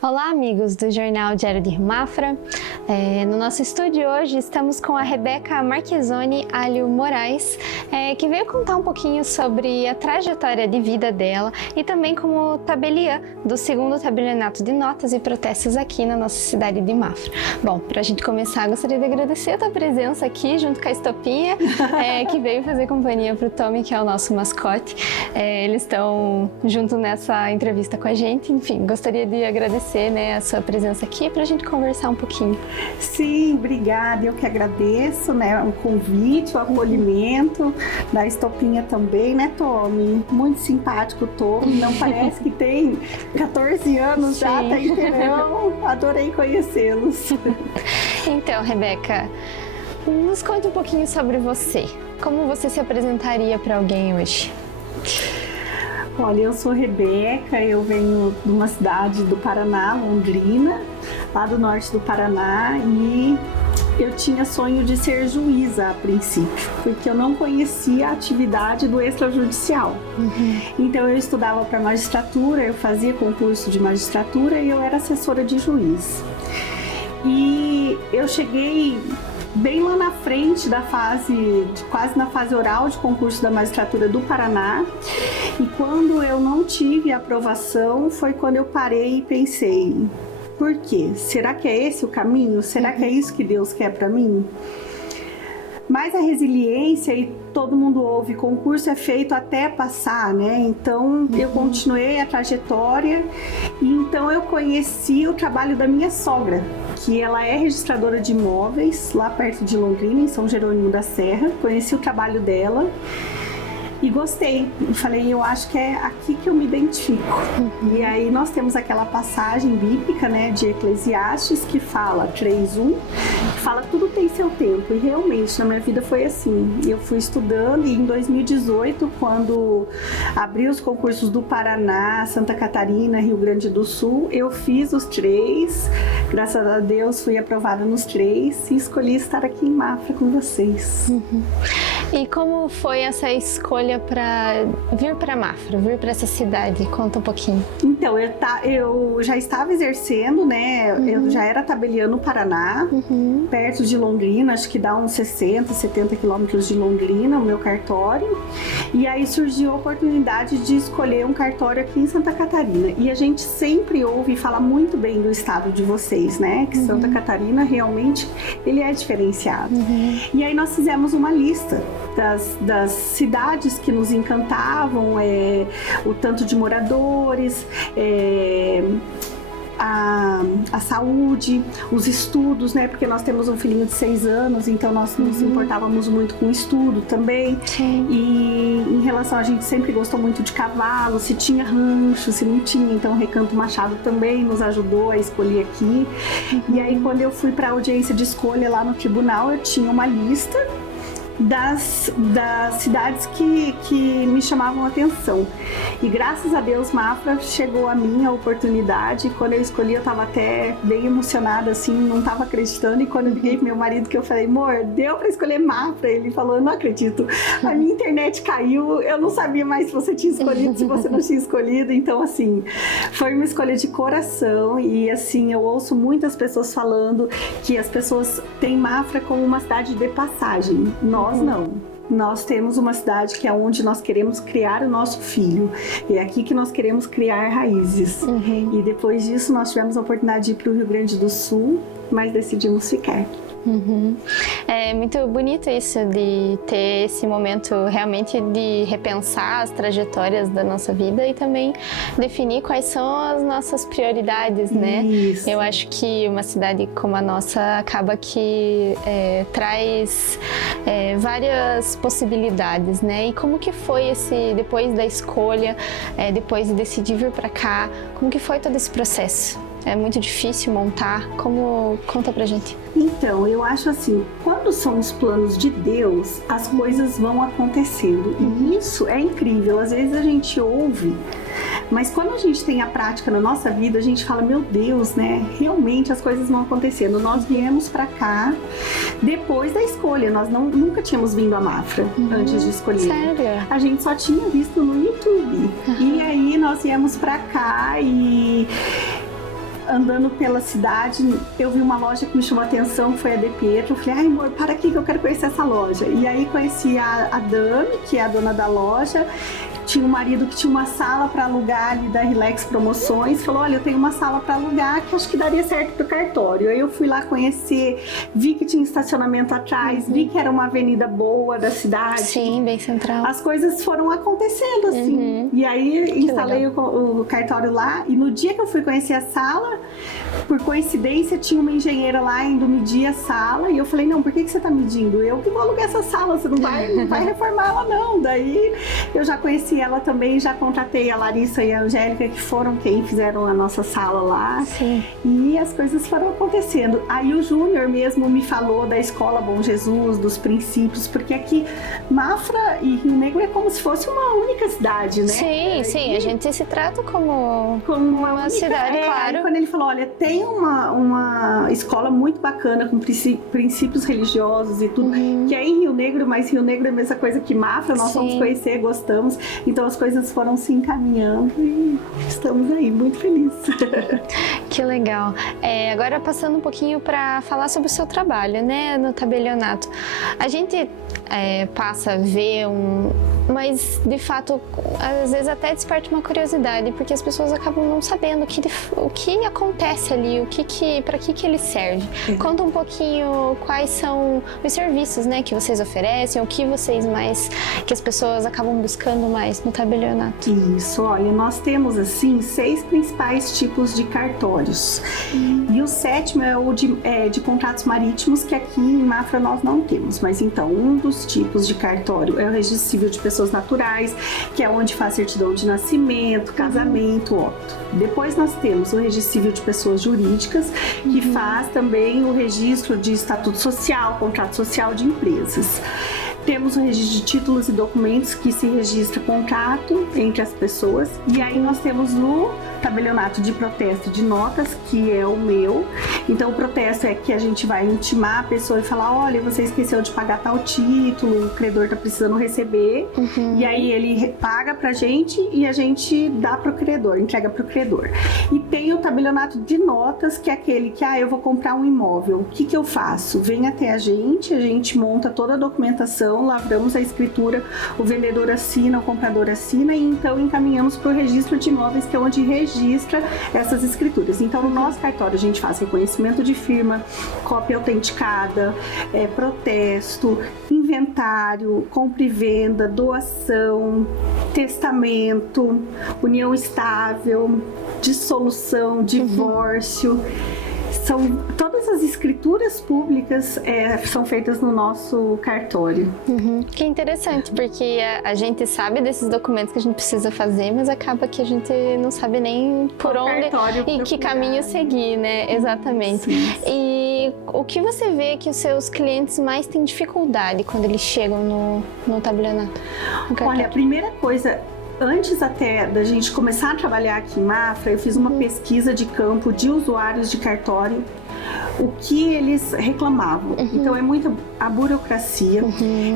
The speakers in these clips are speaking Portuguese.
Olá, amigos do Jornal Diário de Rio Mafra. No nosso estúdio hoje estamos com a Rebeca Marchesoni Alho Moraes, que veio contar um pouquinho sobre a trajetória de vida dela e também como tabeliã do segundo tabelionato de notas e protestos aqui na nossa cidade de Mafra. Bom, para a gente começar, gostaria de agradecer a tua presença aqui junto com a Estopinha, que veio fazer companhia para o Tommy, que é o nosso mascote. Eles estão junto nessa entrevista com a gente. Enfim, gostaria de agradecer a sua presença aqui para a gente conversar um pouquinho. Sim, obrigada. Eu que agradeço, o convite, o acolhimento da Estopinha também, né, Tommy? Muito simpático o Tommy, não parece que tem 14 anos. Sim. Já, tá inteirão. Adorei conhecê-los. Então, Rebeca, nos conta um pouquinho sobre você. Como você se apresentaria para alguém hoje? Olha, eu sou Rebeca, eu venho de uma cidade do Paraná, Londrina, lá do norte do Paraná, e eu tinha sonho de ser juíza a princípio, porque eu não conhecia a atividade do extrajudicial. Então eu estudava para magistratura, eu fazia concurso de magistratura e eu era assessora de juiz. E eu cheguei bem lá na frente da fase, quase na fase oral de concurso da magistratura do Paraná, e quando eu não tive aprovação foi quando eu parei e pensei: por quê? Será que é esse o caminho? Será que é isso que Deus quer para mim? Mas a resiliência, e todo mundo ouve, concurso é feito até passar, né? Então eu continuei a trajetória, e então eu conheci o trabalho da minha sogra, que ela é registradora de imóveis lá perto de Londrina, em São Jerônimo da Serra. Conheci o trabalho dela e gostei. E falei, eu acho que é aqui que eu me identifico. E aí nós temos aquela passagem bíblica, de Eclesiastes, que fala 3:1, que fala tudo tem seu tempo. E realmente na minha vida foi assim. Eu fui estudando, e em 2018, quando abri os concursos do Paraná, Santa Catarina, Rio Grande do Sul, eu fiz os 3. Graças a Deus fui aprovada nos 3 e escolhi estar aqui em Mafra com vocês. E como foi essa escolha para vir para Mafra, vir para essa cidade? Conta um pouquinho. Então, eu já estava exercendo, eu já era tabeliã no Paraná, perto de Londrina, acho que dá uns 60, 70 quilômetros de Londrina, o meu cartório. E aí surgiu a oportunidade de escolher um cartório aqui em Santa Catarina. E a gente sempre ouve falar muito bem do estado de vocês, que Santa Catarina realmente ele é diferenciado. E aí nós fizemos uma lista das cidades que nos encantavam, o tanto de moradores, a saúde, os estudos, porque nós temos um filhinho de 6 anos, então nós nos importávamos muito com o estudo também. Sim. E em relação, a gente sempre gostou muito de cavalo, se tinha rancho, se não tinha, então Recanto Machado também nos ajudou a escolher aqui. E aí quando eu fui para a audiência de escolha lá no tribunal, eu tinha uma lista das cidades que me chamavam a atenção. E graças a Deus, Mafra chegou a mim a oportunidade. Quando eu escolhi, eu estava até bem emocionada, assim, não estava acreditando. E quando eu liguei pro meu marido, que eu falei, amor, deu para escolher Mafra? Ele falou, eu não acredito. A minha internet caiu, eu não sabia mais se você tinha escolhido, se você não tinha escolhido. Então, assim, foi uma escolha de coração. E, assim, eu ouço muitas pessoas falando que as pessoas têm Mafra como uma cidade de passagem. Nós não. Nós temos uma cidade que é onde nós queremos criar o nosso filho. E é aqui que nós queremos criar raízes. E depois disso nós tivemos a oportunidade de ir para o Rio Grande do Sul, mas decidimos ficar. É muito bonito isso de ter esse momento realmente de repensar as trajetórias da nossa vida e também definir quais são as nossas prioridades, Isso. Eu acho que uma cidade como a nossa acaba que traz várias possibilidades, E como que foi depois da escolha, depois de decidir vir para cá, como que foi todo esse processo? É muito difícil montar? Conta pra gente. Então, eu acho assim, quando são os planos de Deus, as coisas vão acontecendo. E isso é incrível. Às vezes a gente ouve, mas quando a gente tem a prática na nossa vida, a gente fala, meu Deus, realmente as coisas vão acontecendo. Nós viemos pra cá depois da escolha. Nós nunca tínhamos vindo a Mafra antes de escolher. Sério? A gente só tinha visto no YouTube. E aí nós viemos pra cá e andando pela cidade, eu vi uma loja que me chamou a atenção, que foi a De Pietro. Eu falei, ai amor, para aqui que eu quero conhecer essa loja. E aí conheci a Dami, que é a dona da loja. Tinha um marido que tinha uma sala para alugar ali da Relax Promoções. Falou, olha, eu tenho uma sala para alugar que acho que daria certo pro cartório. Aí eu fui lá conhecer, vi que tinha estacionamento atrás, vi que era uma avenida boa da cidade. Sim, bem central. As coisas foram acontecendo assim. E aí instalei o cartório lá, e no dia que eu fui conhecer a sala, por coincidência tinha uma engenheira lá indo medir a sala, e eu falei, não, por que você tá medindo? Eu que vou alugar essa sala, você não vai reformar ela não. Daí eu já conheci ela também, já contratei a Larissa e a Angélica, que foram quem fizeram a nossa sala lá. Sim. E as coisas foram acontecendo. Aí o Júnior mesmo me falou da Escola Bom Jesus, dos princípios, porque aqui Mafra e Rio Negro é como se fosse uma única cidade, né? Sim, sim, a gente se trata como uma única cidade, claro. Aí quando ele falou, olha, tem uma escola muito bacana com princípios religiosos e tudo, que é em Rio Negro, mas Rio Negro é a mesma coisa que Mafra, nós fomos conhecer, gostamos. Então as coisas foram se encaminhando e estamos aí, muito felizes. Que legal. Agora passando um pouquinho para falar sobre o seu trabalho, né, no tabelionato. A gente passa a ver mas de fato às vezes até desperta uma curiosidade, porque as pessoas acabam não sabendo o que acontece ali, para que ele serve. Conta um pouquinho quais são os serviços, né, que vocês oferecem, o que as pessoas acabam buscando mais no tabelionato. Isso, olha, nós temos assim 6 principais tipos de cartórios. E o 7º é o de contratos marítimos, que aqui em Mafra nós não temos. Mas então, um dos tipos de cartório é o registro civil de pessoas naturais, que é onde faz certidão de nascimento, casamento, óbito. Depois nós temos o registro civil de pessoas jurídicas, que faz também o registro de estatuto social, contrato social de empresas. Temos o registro de títulos e documentos, que se registra contrato entre as pessoas. E aí nós temos o tabelionato de protesto de notas, que é o meu. Então o protesto é que a gente vai intimar a pessoa e falar, olha, você esqueceu de pagar tal título, o credor está precisando receber. E aí ele paga pra gente e a gente dá pro credor, entrega pro credor. E tem o tabelionato de notas, que é aquele que, eu vou comprar um imóvel. O que eu faço? Vem até a gente monta toda a documentação, lavramos a escritura, o vendedor assina, o comprador assina, e então encaminhamos para o registro de imóveis, que é onde registra essas escrituras. Então no nosso cartório a gente faz reconhecimento de firma, cópia autenticada, protesto, inventário, compra e venda, doação, testamento, união estável, dissolução, divórcio. Todas as escrituras públicas são feitas no nosso cartório. Que interessante, porque a gente sabe desses documentos que a gente precisa fazer, mas acaba que a gente não sabe nem por onde e que caminho seguir, né? Exatamente. Sim. E o que você vê que os seus clientes mais têm dificuldade quando eles chegam no tabelionato? Olha, a primeira coisa, antes até da gente começar a trabalhar aqui em Mafra, eu fiz uma pesquisa de campo de usuários de cartório, o que eles reclamavam. Então é muito a burocracia.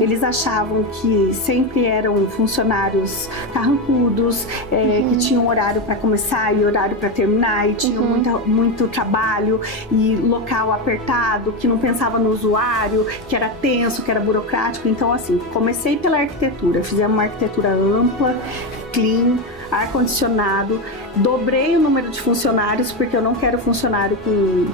Eles achavam que sempre eram funcionários carrancudos, que tinham horário para começar e horário para terminar, e tinham muito trabalho e local apertado, que não pensava no usuário, que era tenso, que era burocrático. Então assim, comecei pela arquitetura, fizemos uma arquitetura ampla, clean, ar-condicionado, dobrei o número de funcionários, porque eu não quero funcionário com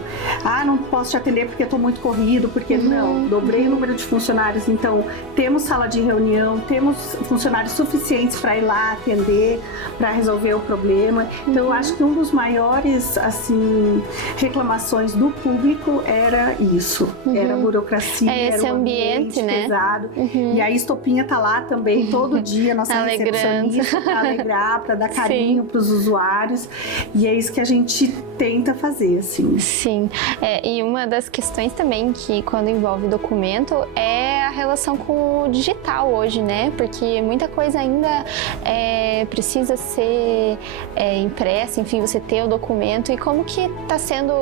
não posso te atender porque estou muito corrido, porque não, dobrei o número de funcionários. Então temos sala de reunião, temos funcionários suficientes para ir lá atender, para resolver o problema. Então eu acho que um dos maiores assim reclamações do público era isso, era a burocracia, esse era o ambiente, né, pesado. E a Estopinha tá lá também todo dia, nossa recepcionista, para alegrar, para dar carinho para os usuários, e é isso que a gente tenta fazer, assim. Sim, e uma das questões também que quando envolve documento é a relação com o digital hoje, né? Porque muita coisa ainda precisa ser impressa, enfim, você ter o documento. E como que está sendo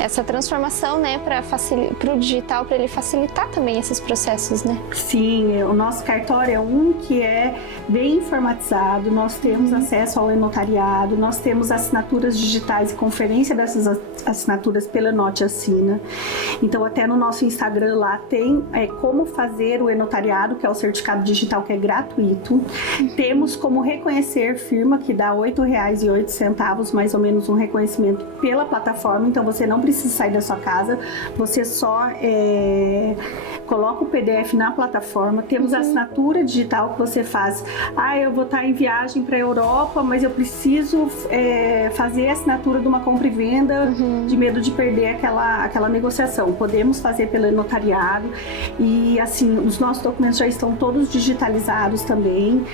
essa transformação, né, para o digital, para ele facilitar também esses processos, né? Sim, o nosso cartório é um que é bem informatizado, nós temos acesso acesso ao e-notariado, nós temos assinaturas digitais e conferência dessas assinaturas pela Note Assina. Então, até no nosso Instagram lá tem como fazer o e-notariado, que é o certificado digital que é gratuito. Temos como reconhecer firma, que dá R$ 8,08, mais ou menos, um reconhecimento pela plataforma. Então, você não precisa sair da sua casa, você só coloca o PDF na plataforma. Temos a assinatura digital que você faz. Eu vou estar em viagem para a Europa, mas eu preciso fazer a assinatura de uma compra e venda de medo de perder aquela negociação. Podemos fazer pelo notariado e assim, os nossos documentos já estão todos digitalizados também.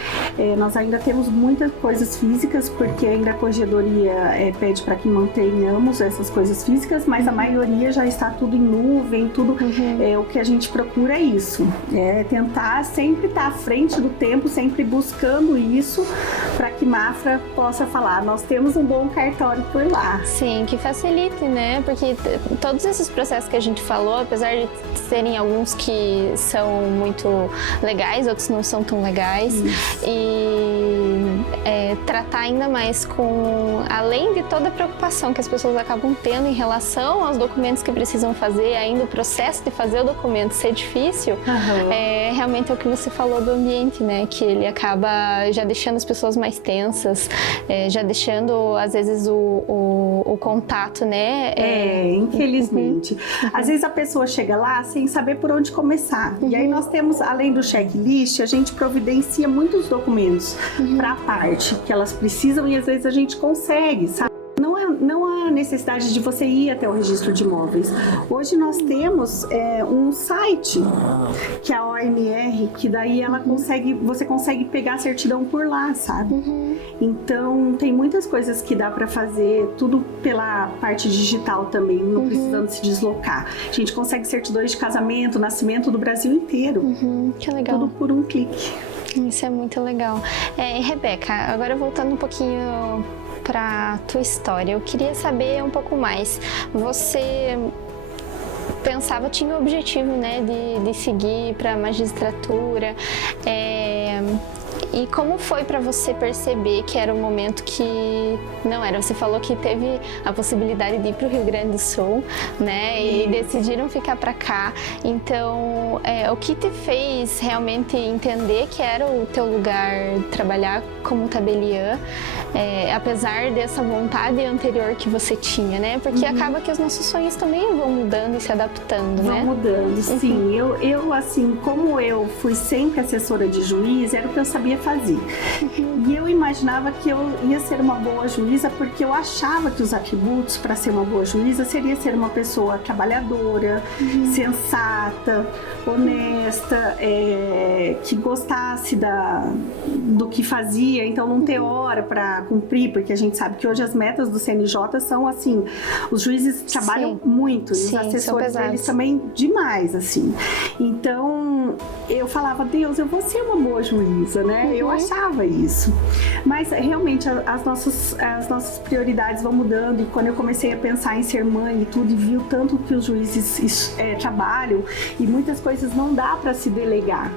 Nós ainda temos muitas coisas físicas, porque ainda a corregedoria pede para que mantenhamos essas coisas físicas, mas a maioria já está tudo em nuvem, tudo. O que a gente procura é isso, tentar sempre estar à frente do tempo, sempre buscando isso, para que Mafra possa falar, nós temos um bom cartório por lá. Sim, que facilite, né? Porque todos esses processos que a gente falou, apesar de serem alguns que são muito legais, outros não são tão legais, e tratar ainda mais com, além de toda a preocupação que as pessoas acabam tendo em relação aos documentos que precisam fazer, ainda o processo de fazer o documento ser difícil, realmente é o que você falou do ambiente, né? Que ele acaba já deixando as pessoas mais tensas, já deixando, às vezes, o contato, né? Infelizmente. Às vezes a pessoa chega lá sem saber por onde começar. E aí nós temos, além do checklist, a gente providencia muitos documentos para a parte que elas precisam e às vezes a gente consegue, sabe? Não há necessidade de você ir até o registro de imóveis. Hoje nós temos um site, que é a OMR, que daí você consegue pegar a certidão por lá, sabe? Então, tem muitas coisas que dá para fazer, tudo pela parte digital também, não precisando se deslocar. A gente consegue certidões de casamento, nascimento do Brasil inteiro. Que legal. Tudo por um clique. Isso é muito legal. Rebeca, agora voltando um pouquinho para tua história, eu queria saber um pouco mais. Você pensava, tinha o objetivo, né, de seguir para magistratura, e como foi para você perceber que era um momento que não era? Você falou que teve a possibilidade de ir para o Rio Grande do Sul, né? E decidiram ficar para cá. Então, o que te fez realmente entender que era o teu lugar trabalhar como tabeliã, apesar dessa vontade anterior que você tinha, né? Porque acaba que os nossos sonhos também vão mudando e se adaptando, né? Vão mudando, sim. Eu, assim, como eu fui sempre assessora de juiz, era o que eu sabia fazer. E eu imaginava que eu ia ser uma boa juíza porque eu achava que os atributos para ser uma boa juíza seria ser uma pessoa trabalhadora, sensata, honesta, que gostasse do que fazia, então não ter hora para cumprir, porque a gente sabe que hoje as metas do CNJ são assim, os juízes trabalham muito, e os assessores eles também demais, assim. Então eu falava, Deus, eu vou ser uma boa juíza, né? Eu achava isso. Mas realmente as nossas prioridades vão mudando, e quando eu comecei a pensar em ser mãe e tudo, e vi o tanto que os juízes trabalham, e muitas coisas não dá para se delegar,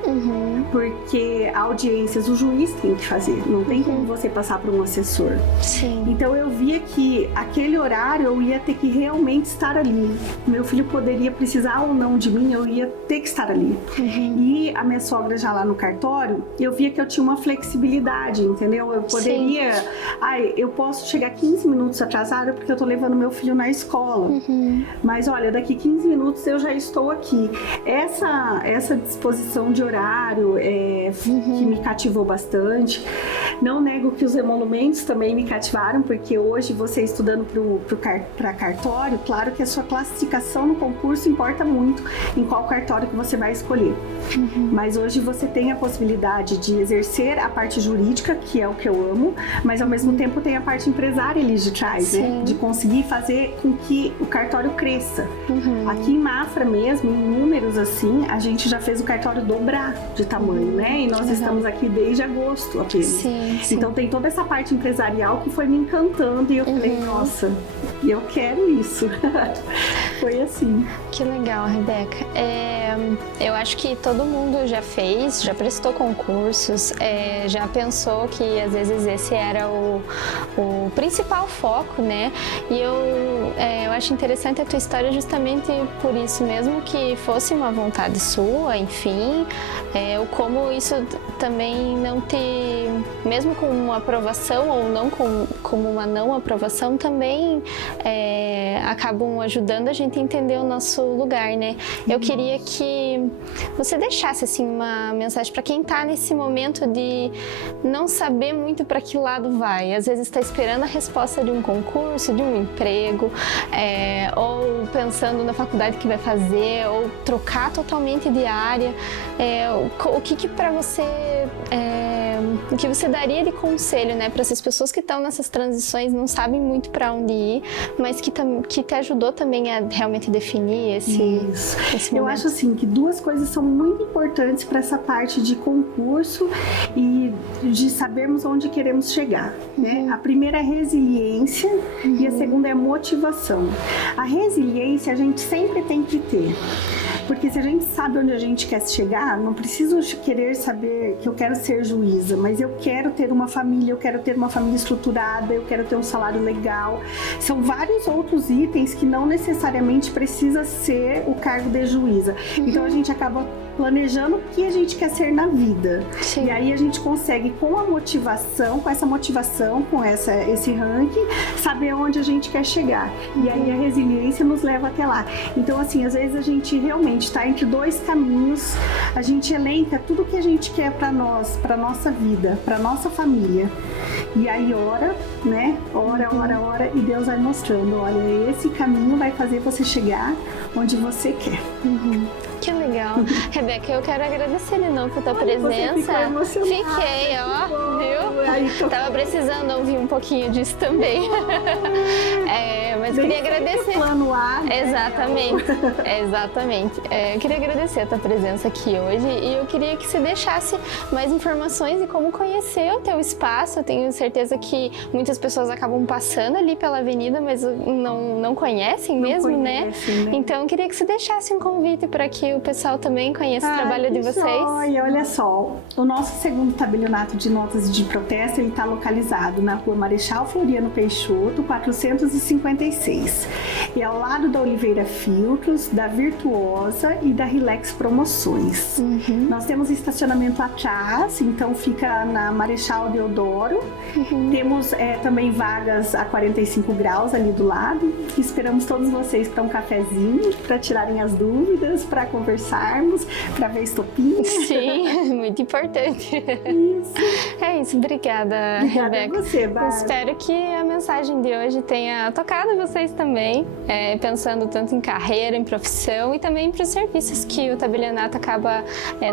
porque audiências o juiz tem que fazer, não tem como você passar para um assessor. Sim. Então eu via que aquele horário eu ia ter que realmente estar ali. Meu filho poderia precisar ou não de mim, eu ia ter que estar ali. E a minha sogra já lá no cartório, eu via que eu tinha uma flexibilidade, entendeu? Eu poderia, eu posso chegar 15 minutos atrasada porque eu tô levando meu filho na escola. Mas olha, daqui 15 minutos eu já estou aqui. Essa disposição de horário que me cativou bastante. Não nego que os emolumentos também me cativaram, porque hoje você estudando para cartório, claro que a sua classificação no concurso importa muito em qual cartório que você vai escolher. Mas hoje você tem a possibilidade de exercer a parte jurídica, que é o que eu amo, mas ao mesmo tempo tem a parte empresária ali de trás, né? De conseguir fazer com que o cartório cresça. Aqui em Mafra mesmo, em números assim, a gente já fez o cartório dobrar de tamanho, né? E nós estamos aqui desde agosto apenas. Então tem toda essa parte empresarial que foi me encantando, e eu falei, nossa, e eu quero isso. Foi assim. Que legal, Rebeca. Eu acho que todo mundo já fez, já prestou concursos, já pensou que às vezes esse era o principal foco, né? E eu acho interessante a tua história justamente por isso mesmo, que fosse uma vontade sua, enfim, como isso também não ter, mesmo com uma aprovação ou não como uma não aprovação, também acabam ajudando a gente a entender o nosso lugar, né? Eu queria que você deixasse assim uma mensagem para quem está nesse momento de não saber muito para que lado vai. Às vezes está esperando a resposta de um concurso, de um emprego, ou pensando na faculdade que vai fazer, ou trocar totalmente de área. O que para você, o que você daria de conselho, né, para essas pessoas que estão nessas transições, não sabem muito para onde ir, mas que te ajudou também a realmente definir esse momento? Eu acho assim que duas coisas são muito importantes para essa parte de concurso e de sabermos onde queremos chegar, né? A primeira é resiliência e a segunda é motivação. A resiliência a gente sempre tem que ter. Porque se a gente sabe onde a gente quer chegar, não preciso querer saber que eu quero ser juíza, mas eu quero ter uma família, eu quero ter uma família estruturada, eu quero ter um salário legal. São vários outros itens que não necessariamente precisa ser o cargo de juíza. Então a gente acaba planejando o que a gente quer ser na vida. Sim. E aí a gente consegue, com a motivação, com essa motivação, com esse ranking, saber onde a gente quer chegar. E aí a resiliência nos leva até lá. Então, assim, às vezes a gente realmente está entre dois caminhos, a gente elenca tudo que a gente quer para nós, para nossa vida, para nossa família. E aí ora, né? Ora, e Deus vai mostrando, olha, esse caminho vai fazer você chegar onde você quer. Que legal. Rebeca, eu quero agradecer de novo pela tua presença. Você ficou emocionada. Fiquei, ó, viu? Tava precisando ouvir um pouquinho disso também. Mas queria agradecer. Plano A, né? Exatamente. Eu queria agradecer a tua presença aqui hoje e eu queria que você deixasse mais informações de como conhecer o teu espaço. Eu tenho certeza que muitas pessoas acabam passando ali pela avenida, mas não conhecem mesmo, né? Então eu queria que você deixasse um convite para que o pessoal também conheça o trabalho de vocês. Olha só, o nosso segundo tabelionato de notas de protesto, ele está localizado na Rua Marechal Floriano Peixoto, 456. E ao lado da Oliveira Filtros, da Virtuosa e da Relax Promoções. Nós temos estacionamento atrás, então fica na Marechal Deodoro. Temos também vagas a 45 graus ali do lado. Esperamos todos vocês para um cafezinho, para tirarem as dúvidas, para conversarmos, para ver estopinha. Sim, muito importante. Isso. É isso, obrigada, Rebeca. A você, Bárbara. Espero que a mensagem de hoje tenha tocado vocês também, pensando tanto em carreira, em profissão e também para os serviços que o tabelionato acaba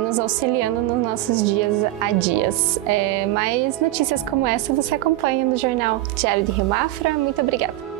nos auxiliando nos nossos dias a dias. Mais notícias como essa você acompanha no jornal Diário de Rio Mafra. Muito obrigada.